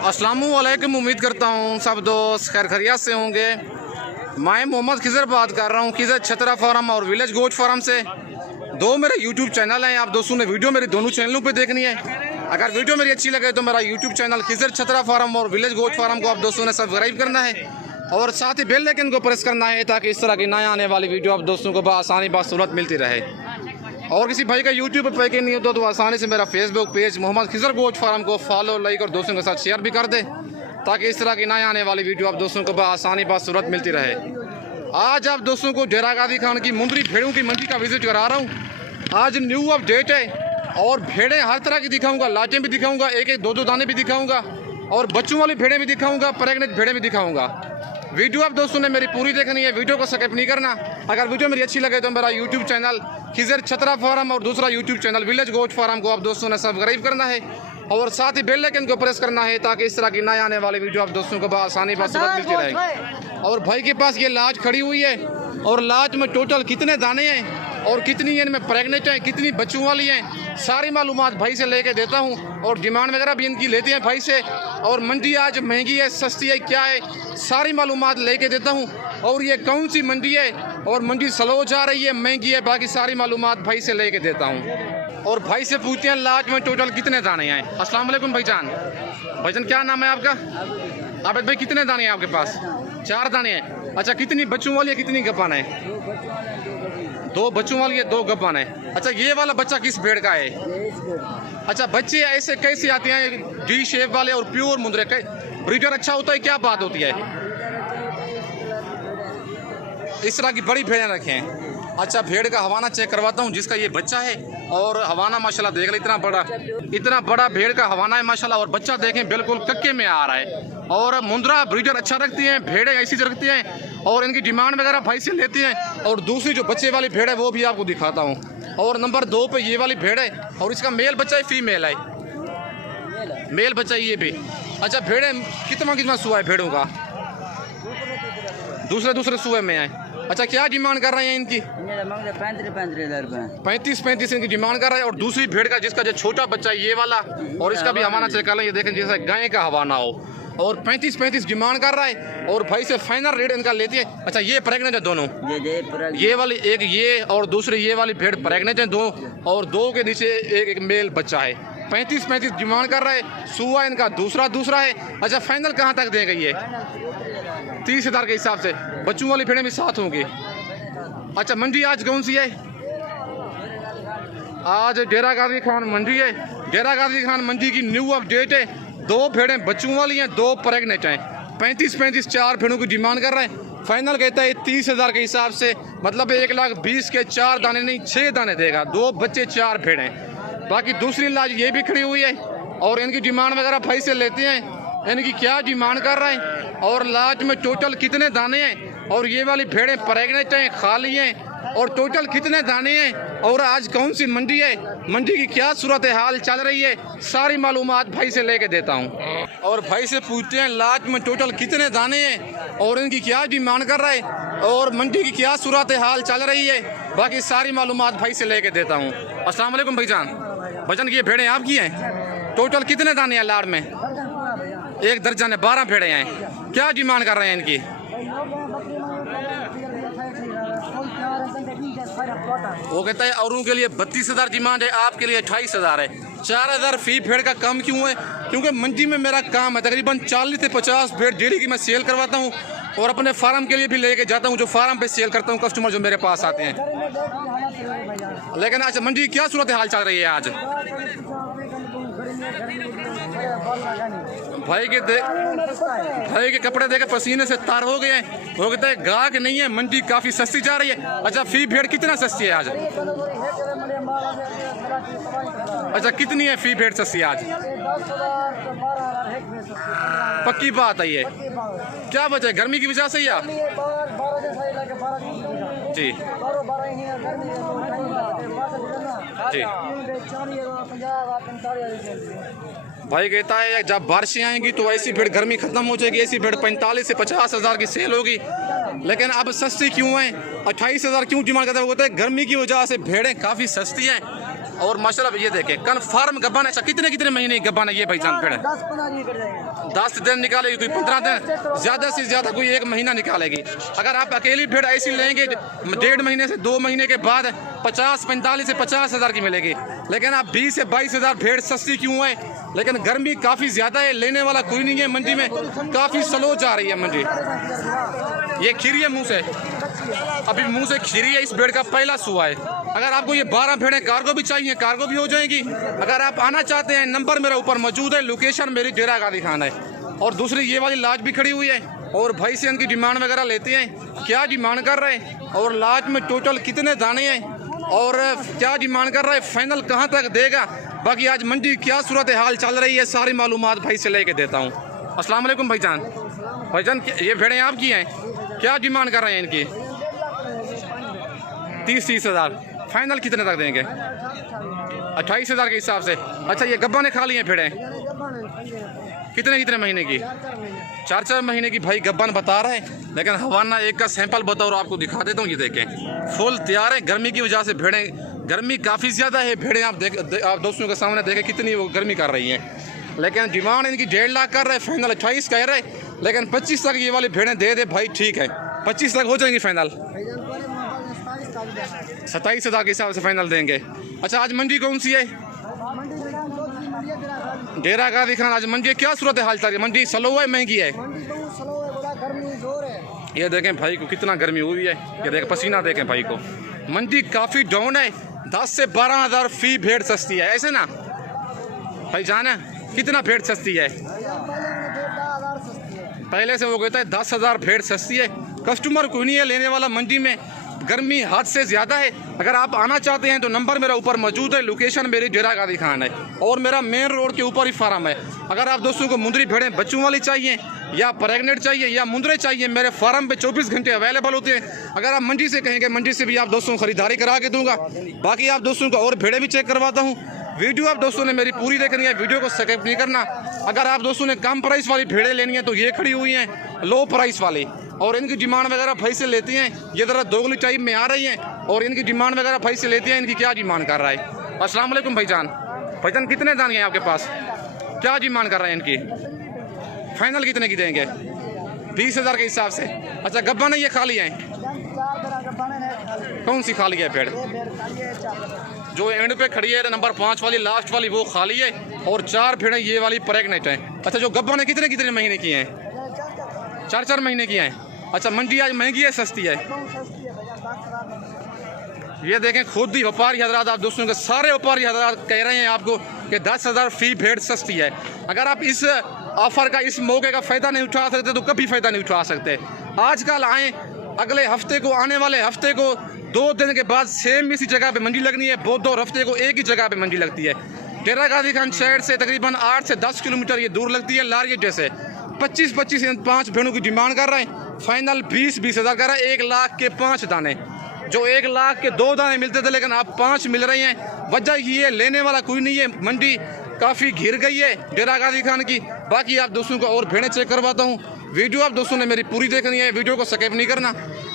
अस्सलामुअलैकुम। उम्मीद करता हूँ सब दोस्त खैर खैरियत से होंगे। मैं मोहम्मद खिजर बात कर रहा हूँ, खिजर छतरा फार्म और विलेज गोट फार्म से। दो मेरे यूट्यूब चैनल हैं, आप दोस्तों ने वीडियो मेरी दोनों चैनलों पे देखनी है। अगर वीडियो मेरी अच्छी लगे तो मेरा YouTube channel Khizar Chatra farm और विलेज गोट फार्म को आप दोस्तों ने सब्सक्राइब करना है और साथ ही बेल आइकन को प्रेस करना है ताकि इस तरह की नया आने वाली वीडियो आप दोस्तों को आसानी बासहूलत मिलती रहे। और किसी भाई का यूट्यूब पर पैकेज नहीं होता तो आसानी से मेरा Facebook page Mohammed Khizar goat farm को फॉलो, लाइक और दोस्तों के साथ शेयर भी कर दे ताकि इस तरह की नया आने वाली वीडियो आप दोस्तों को आसानी बासहूलत मिलती रहे। आज आप दोस्तों को डेरा गाजी खान की मुंदरी भेड़ों की मंडी का विजिट करा रहा हूँ। आज न्यू अपडेट है और भेड़ें हर तरह की दिखाऊंगा, लाटें भी दिखाऊंगा, एक एक दो दाने भी दिखाऊंगा और बच्चों वाली भेड़ें भी दिखाऊंगा, प्रेग्नेंट भेड़ें भी दिखाऊंगा। वीडियो आप दोस्तों ने मेरी पूरी देखनी है, वीडियो को स्किप नहीं करना। अगर वीडियो मेरी अच्छी लगे तो मेरा YouTube channel Khizar Chatra farm और दूसरा YouTube channel village goat farm को आप दोस्तों ने सब्सक्राइब करना है और साथ ही बेल आइकन को प्रेस करना है ताकि इस तरह की नए आने वाली वीडियो आप दोस्तों को आसानी बासहूलत मिलती रहेगी। और भाई के पास ये लाज खड़ी हुई है और लाज में टोटल कितने दाने हैं और कितनी इनमें प्रेग्नेंट हैं, कितनी बच्चों वाली हैं, सारी मालूमात भाई से लेके देता हूं और डिमांड वगैरह भी इनकी लेते हैं भाई से। और मंडी आज महंगी है, सस्ती है, क्या है, सारी मालूमात लेके देता हूं। और ये कौन सी मंडी है और मंडी स्लो जा रही है, महंगी है, बाकी सारी मालूमात भाई से लेके देता हूं। और भाई से पूछते हैं लाज में टोटल कितने दाने हैं। अस्सलाम वालेकुम भाईजान। भाईजान क्या नाम है आपका? आबिद भाई कितने दाने हैं आपके पास? 4 दाने हैं। अच्छा, कितनी बच्चों वाली है, कितनी गप्पान है? 2 बच्चों वाली है, 2 गप्पान है। अच्छा, ये वाला बच्चा किस भेड़ का है? अच्छा, बच्चे ऐसे कैसे आते हैं डी शेप वाले और प्योर मुंदरे? ब्रीडर अच्छा होता है, क्या बात होती है? इस तरह की बड़ी भेड़ें रखे हैं। अच्छा, भेड़ का हवाना चेक करवाता हूँ जिसका ये बच्चा है। और हवाना माशाल्लाह देख ले, इतना बड़ा भेड़ का हवाना है माशाल्लाह। और बच्चा देखें बिल्कुल कक्के में आ रहा है। और मुंद्रा ब्रीडर अच्छा रखती हैं, भेड़ें ऐसी रखती हैं और इनकी डिमांड वगैरह भाई से लेती हैं। और दूसरी जो बच्चे वाली भेड़ है वो भी आपको दिखाता हूँ। और नंबर 2 पे ये वाली भेड़ है और इसका मेल बच्चा है, फीमेल है, मेल बच्चा है ये भी। अच्छा, भेड़ें कितना सुआ है भेड़ों का? दूसरे सुए में है। अच्छा, क्या डिमांड कर रहे हैं इनकी? 35,000 इनकी डिमांड कर रहा है। और दूसरी भेड़ का जिसका जो छोटा बच्चा है ये वाला, और इसका भी हवाना चेक कर लें, ये देखें जैसा गाय का हवाना हो। और 35 डिमांड कर रहा है और भाई से फाइनल रेट इनका लेती है। अच्छा, ये प्रेग्नेंट है दोनों? ये वाली एक ये और दूसरी ये वाली भेड़ प्रेग्नेंट है 2 और 2 के नीचे एक मेल बच्चा है। 35 डिमांड कर रहा है। सुआ इनका दूसरा है। अच्छा, फाइनल कहाँ तक देंगे ये? 30,000 के हिसाब से। बच्चों वाली भेड़ें भी साथ होंगी। अच्छा, मंडी आज कौन सी है? आज डेरा गाजी खान मंडी है। डेरा गाजी खान मंडी की न्यू अपडेट है। 2 भेड़ें बच्चों वाली हैं, 2 प्रेग्नेंट हैं। 35 4 भेड़ों की डिमांड कर रहे हैं। फाइनल कहता है 30,000 के हिसाब से, मतलब 1,20,000 के 4 दाने नहीं 6 दाने देगा। 2 बच्चे 4 भेड़ें। बाकी दूसरी लाज ये भी खड़ी हुई है और इनकी डिमांड वगैरह भाई से लेते हैं। इनकी क्या डिमांड कर रहे हैं और लाज में टोटल कितने दाने हैं और ये वाली भेड़ें प्रेग्नेंट हैं, खाली हैं और टोटल कितने दाने हैं और आज कौन सी मंडी है, मंडी की क्या सूरत हाल चल रही है, सारी मालूमात भाई से लेके देता हूँ। और भाई से पूछते हैं लाज में टोटल कितने दाने हैं और इनकी क्या डिमांड कर रहा है और मंडी की क्या सूरत हाल चल रही है, बाकी सारी मालूमात भाई से लेके देता हूँ। अस्सलाम वालेकुम भाईजान। भाईजान ये भेड़ें आपकी हैं? टोटल कितने दाने हैं लाड़ में? 1 दर्जन है, 12 भेड़ें हैं। क्या डिमांड कर रहे हैं इनकी? वो कहता है औरों के लिए 32,000 डिमांड है, आपके लिए 28,000 है। 4,000 फी भेड़ का कम क्यों है? क्योंकि मंडी में मेरा काम है, तकरीबन 40 से 50 भेड़ डेली की मैं सेल करवाता हूँ और अपने फार्म के लिए भी लेके जाता हूँ, जो फार्म पे सेल करता हूँ कस्टमर जो मेरे पास आते हैं। लेकिन अच्छा, मंडी की क्या सूरत हाल चल रही है आज? भाई के कपड़े देखे पसीने से तार हो गए हैं। वो कहते हैं गाहक नहीं है, मंडी काफी सस्ती जा रही है। अच्छा, फी भेड़ कितना सस्ती है आज? अच्छा, कितनी है फी भेड़ सस्ती आज? पक्की बात है ये? क्या वजह है, गर्मी की वजह से या? जी जी। भाई कहता है जब बारिशें आएंगी तो ऐसी भेड़ गर्मी खत्म हो जाएगी, ऐसी भेड़ 45 से 50,000 की सेल होगी। लेकिन अब सस्ती क्यों है, 28,000 क्यों डिमांड करता है? वो कहते हैं गर्मी की वजह से भेड़ें काफ़ी सस्ती हैं और माशाल्लाह ये देखें कन्फर्म गब्बन है। कितने कितने महीने की गब्बन है ये भाईजान भेड़? 10 दिन निकालेगी, कोई 15 दिन, ज़्यादा से ज़्यादा कोई 1 महीना निकालेगी। अगर आप अकेली भेड़ ऐसी लेंगे 1.5 महीने से 2 महीने के बाद 45 से 50 हज़ार की मिलेगी। लेकिन आप 20 से 22 हज़ार भेड़ सस्ती क्यों है? लेकिन गर्मी काफ़ी ज़्यादा है, लेने वाला कोई नहीं है मंडी में, काफ़ी स्लो जा रही है मंडी। ये खीरी है मुँह से, अभी मुँह से खीरी है। इस भेड़ का पहला सुआ है। अगर आपको ये 12 भेड़ें कार्गो भी चाहिए, कार्गो भी हो जाएगी। अगर आप आना चाहते हैं, नंबर मेरा ऊपर मौजूद है, लोकेशन मेरी डेरा गादी खान है। और दूसरी ये वाली लाज भी खड़ी हुई है और भाई से इनकी डिमांड वगैरह लेते हैं, क्या डिमांड कर रहे हैं और लाज में टोटल कितने दाने हैं और क्या डिमांड कर रहा है, फाइनल कहाँ तक देगा। बाकी आज मंडी क्या सूरत हाल चल रही है, सारी मालूमात भाई से लेके देता हूँ। अस्सलाम वालेकुम भाईजान। भाईजान ये भेड़ें आपकी हैं, क्या डिमांड कर रहे हैं इनकी? 30 हज़ार। फाइनल कितने तक देंगे? 28 हज़ार के हिसाब से। अच्छा ये गब्बा ने खा ली हैं भेड़ें? कितने कितने महीने की? 4 महीने की भाई गब्बन बता रहे हैं। लेकिन हवाना एक का सैंपल बताओ, आपको दिखा देता हूँ। ये देखें फुल तैयार है। गर्मी की वजह से भेड़ें, गर्मी काफ़ी ज़्यादा है। भेड़ें आप दोस्तों के सामने देखें कितनी वो गर्मी कर रही हैं। लेकिन डिमांड इनकी 1.5 लाख कर रहे, फाइनल 28 कह रहे। लेकिन 25 तक ये वाली भेड़ें दे दे भाई, ठीक है 25 तक हो जाएंगी फाइनल। 27 हज़ार के हिसाब से फाइनल देंगे। अच्छा आज मंडी कौन सी है? डेरा गादी खान। आज मंडी क्या सूरत हाल चल रही है? मंडी स्लो है, महंगी है? ये देखें भाई को कितना गर्मी हुई है, ये देखें पसीना देखें भाई को। मंडी काफ़ी डाउन है, 10 से 12 हज़ार फी भेड़ सस्ती है, ऐसे ना भाई जाना कितना भेड़ सस्ती है? पहले से वो कहता है 10 हज़ार भेड़ सस्ती है। कस्टमर कोई नहीं है लेने वाला मंडी में, गर्मी हद से ज़्यादा है। अगर आप आना चाहते हैं तो नंबर मेरा ऊपर मौजूद है, लोकेशन मेरी डेरा गादी खान है और मेरा मेन रोड के ऊपर ही फार्म है। अगर आप दोस्तों को मुंदरी भेड़ें बच्चों वाली चाहिए या प्रेगनेंट चाहिए या मुंदरे चाहिए, मेरे फार्म पे 24 घंटे अवेलेबल होते हैं। अगर आप मंडी से कहेंगे, मंडी से भी आप दोस्तों को खरीदारी करा के दूंगा। बाकी आप दोस्तों को और भेड़ें भी चेक करवाता हूँ। वीडियो आप दोस्तों ने मेरी पूरी देखनी है, वीडियो को स्किप नहीं करना। अगर आप दोस्तों ने कम प्राइस वाली भेड़ें लेनी है तो ये खड़ी हुई हैं लो प्राइस वाली, और इनकी डिमांड वगैरह भाई से लेती हैं। ये ज़रा दोगली टाइप में आ रही हैं और इनकी डिमांड वगैरह भाई से लेती हैं। इनकी क्या डिमांड कर रहा है? अस्सलाम वालेकुम भाईजान। भाईजान कितने दाने हैं आपके पास? क्या डिमांड कर रहे हैं इनकी? फाइनल कितने की देंगे? 20 हज़ार के हिसाब से। अच्छा गब्बा ने ये खा लिया है? कौन सी खा लिया है भेड़? जो एंड पे खड़ी है नंबर 5 वाली लास्ट वाली, वो खा ली है और 4 भेड़ें ये वाली प्रेग्नेंट हैं। अच्छा जो गब्बा ने कितने कितने महीने की हैं? 4 महीने की हैं। अच्छा मंडी आज महंगी है सस्ती है? ये देखें खुद ही व्यापारी हजरात, आप दोस्तों के सारे व्यापारी हजरात कह रहे हैं आपको कि 10 हज़ार फी भेड़ सस्ती है। अगर आप इस ऑफर का, इस मौके का फ़ायदा नहीं उठा सकते तो कभी फ़ायदा नहीं उठा सकते। आजकल आएँ, अगले हफ्ते को, आने वाले हफ्ते को 2 दिन के बाद सेम इसी जगह पे मंडी लगनी है। बहुत 2 हफ्ते को एक ही जगह पे मंडी लगती है। डेरा गादी खान शहर से तकरीबन 8 से 10 किलोमीटर ये दूर लगती है। लारियटे से 25 5 भेड़ों की डिमांड कर रहे हैं। फाइनल 20 हज़ार कर रहा है। 1 लाख के 5 दाने, जो 1 लाख के 2 दाने मिलते थे लेकिन अब 5 मिल रहे हैं। वजह ये है लेने वाला कोई नहीं है, मंडी काफ़ी घिर गई है डेरा गादी खान की। बाकी आप दोस्तों को और भेड़ें चेक करवाता हूँ। वीडियो आप दोस्तों ने मेरी पूरी देखनी है, वीडियो को स्किप नहीं करना।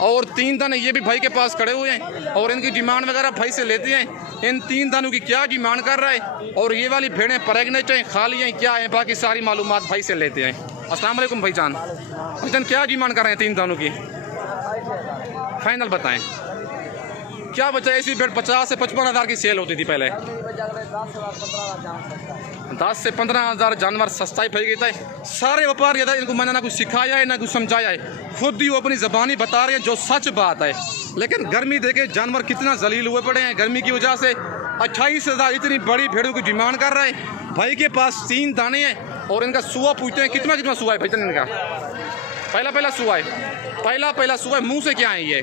और 3 दाने ये भी भाई के पास खड़े हुए हैं और इनकी डिमांड वगैरह भाई से लेते हैं। इन 3 दानों की क्या डिमांड कर रहा है और ये वाली भेड़ें प्रेग्नेंट हैं, खाली हैं, क्या है, बाकी सारी मालूमात भाई से लेते हैं। अस्सलाम वालेकुम भाईजान। भाईजान क्या डिमांड कर रहे हैं 3 दानों की? फाइनल बताएं क्या बचा? ऐसी भेड़ 50 से 55 हज़ार की सेल होती थी पहले। 10 से 15 हज़ार जानवर सस्ता ही गई था। सारे व्यापारी इनको मैंने ना कुछ सिखाया है ना कुछ समझाया है, खुद ही वो अपनी ज़बानी बता रहे हैं जो सच बात है। लेकिन गर्मी देखे जानवर कितना जलील हुए पड़े हैं गर्मी की वजह से। 28 हज़ार इतनी बड़ी भेड़ों की डिमांड कर रहे हैं। भाई के पास 3 दाने हैं और इनका सुआ पूछते हैं कितना कितना सुआ है भाई इनका? पहला सुआ है, पहला सुआ है। मुँह से क्या है ये?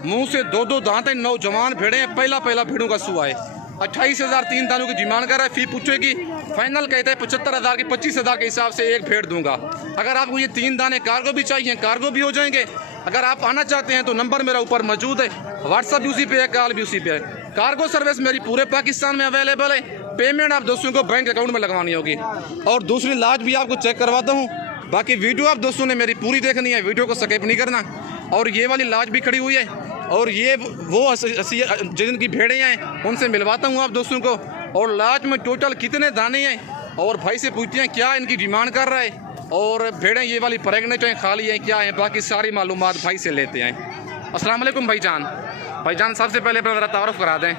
मुंह से 2 दांत हैं। नौजवान भेड़े हैं, पहला भेड़ों का सुआ है। 28 हज़ार 3 दानों की डिमांड कर रहा है। फी पूछेगी, फाइनल कहते हैं 75 हज़ार की, 25 हज़ार के हिसाब से एक भेड़ दूंगा। अगर आपको ये 3 दाने कार्गो भी चाहिए, कार्गो भी हो जाएंगे। अगर आप आना चाहते हैं तो नंबर मेरा ऊपर मौजूद है, व्हाट्सअप भी उसी पे है, कॉल भी उसी पे है। कार्गो सर्विस मेरी पूरे पाकिस्तान में अवेलेबल है। पेमेंट आप दोस्तों को बैंक अकाउंट में लगवानी होगी और दूसरी लाज भी आपको चेक करवाता हूँ। बाकी वीडियो आप दोस्तों ने मेरी पूरी देखनी है, वीडियो को स्किप नहीं करना। और ये वाली लाज भी खड़ी हुई है, और ये वो जिनकी भेड़ें हैं उनसे मिलवाता हूँ आप दोस्तों को। और लास्ट में टोटल कितने दाने हैं और भाई से पूछते हैं क्या इनकी डिमांड कर रहा है, और भेड़ें ये वाली प्रेग्नेंट हैं, खाली हैं, क्या हैं, बाकी सारी मालूमात भाई से लेते हैं। अस्सलाम वालेकुम भाईजान। भाईजान सबसे पहले ज़रा तारुफ करा दें।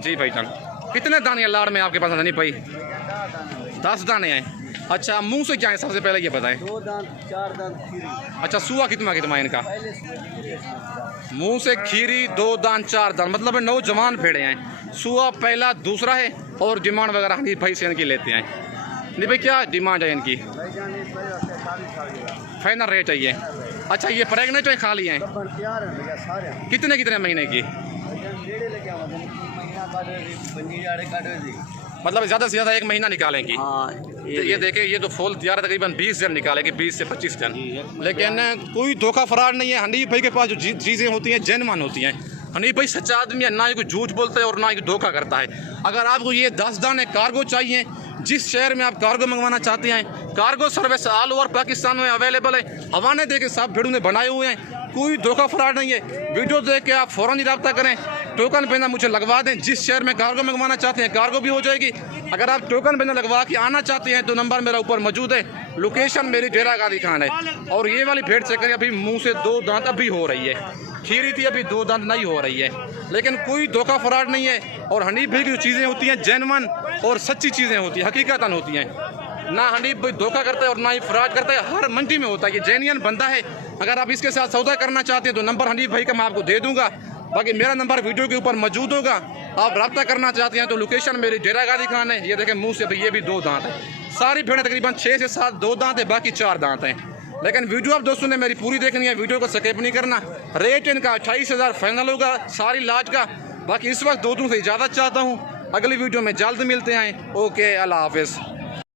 जी भाईजान, कितने दाने लाड़ में आपके पास हनी भाई? 10 दाने हैं। अच्छा, मुंह से क्या है सबसे पहले ये बताएं? 2 दांत 4 दांत खीरी। अच्छा, सुआ कितना कितना है इनका? मुंह से खीरी, 2 दांत 4 दांत, मतलब नौजवान भेड़े हैं। सुआ पहला, दूसरा है। और डिमांड वगैरह हनी भाई से इनकी लेते हैं। नहीं भाई, क्या डिमांड है इनकी? फाइनल रेट है ये। अच्छा, ये प्रेग्नेंट है, खाली हैं? कितने कितने महीने की? मतलब ज़्यादा से ज़्यादा 1 महीना निकालेंगी। ये देखें, ये तो फुल तैयार है, तकरीबन 20 दिन निकालेंगे, 20 से 25 दिन। लेकिन कोई धोखा फराड नहीं है। हनीफ भाई के पास जो चीज़ें होती हैं जेन्युइन होती हैं। हनीफ भाई सच्चा आदमी है, ना ही कोई झूठ बोलता है और ना ही धोखा करता है। अगर आपको ये 10 दाने कार्गो चाहिए, जिस शहर में आप कार्गो मंगवाना चाहते हैं, cargo service all over Pakistan में अवेलेबल है। हवाने दे के सब भेड़ों ने बनाए हुए हैं, कोई धोखा फराड नहीं है। वीडियो देख के आप फ़ौरन ही रब्ता करें, टोकन पेना मुझे लगवा दें। जिस शहर में कार्गो मंगवाना चाहते हैं कार्गो भी हो जाएगी। अगर आप टोकन पेना लगवा के आना चाहते हैं तो नंबर मेरा ऊपर मौजूद है। लोकेशन मेरी डेरा गाजी खान है। और ये वाली भेड़ चेक करें, अभी मुंह से 2 दांत अभी हो रही है। खीरी थी, अभी 2 दांत नहीं हो रही है। लेकिन कोई धोखा फराड नहीं है। और हनीफ भाई की जो चीज़ें होती हैं जेन्युइन और सच्ची चीज़ें होती हैं, हकीकतन होती हैं। ना हनीफ भाई धोखा करता है और ना ही फ्रॉड करता है। हर मंडी में होता है, ये जेन्युइन बंदा है। अगर आप इसके साथ सौदा करना चाहते हैं तो नंबर हनीफ भाई का मैं आपको दे दूंगा। बाकी मेरा नंबर वीडियो के ऊपर मौजूद होगा। आप रब्ता करना चाहते हैं तो लोकेशन मेरी डेरा गाजी खान है। ये देखें, मुंह से भाई ये भी 2 दांत है। सारी भेड़ें तकरीबन 6 से 7 2 दांत है, बाकी 4 दांत हैं। लेकिन वीडियो आप दोस्तों ने मेरी पूरी देखनी है, वीडियो को स्किप नहीं करना। रेट इनका 28,000 फाइनल होगा सारी लाज का। बाकी इस वक्त दोस्तों से इजाज़त चाहता हूँ। अगली वीडियो में जल्द मिलते हैं। ओके, अल्लाह हाफिज़।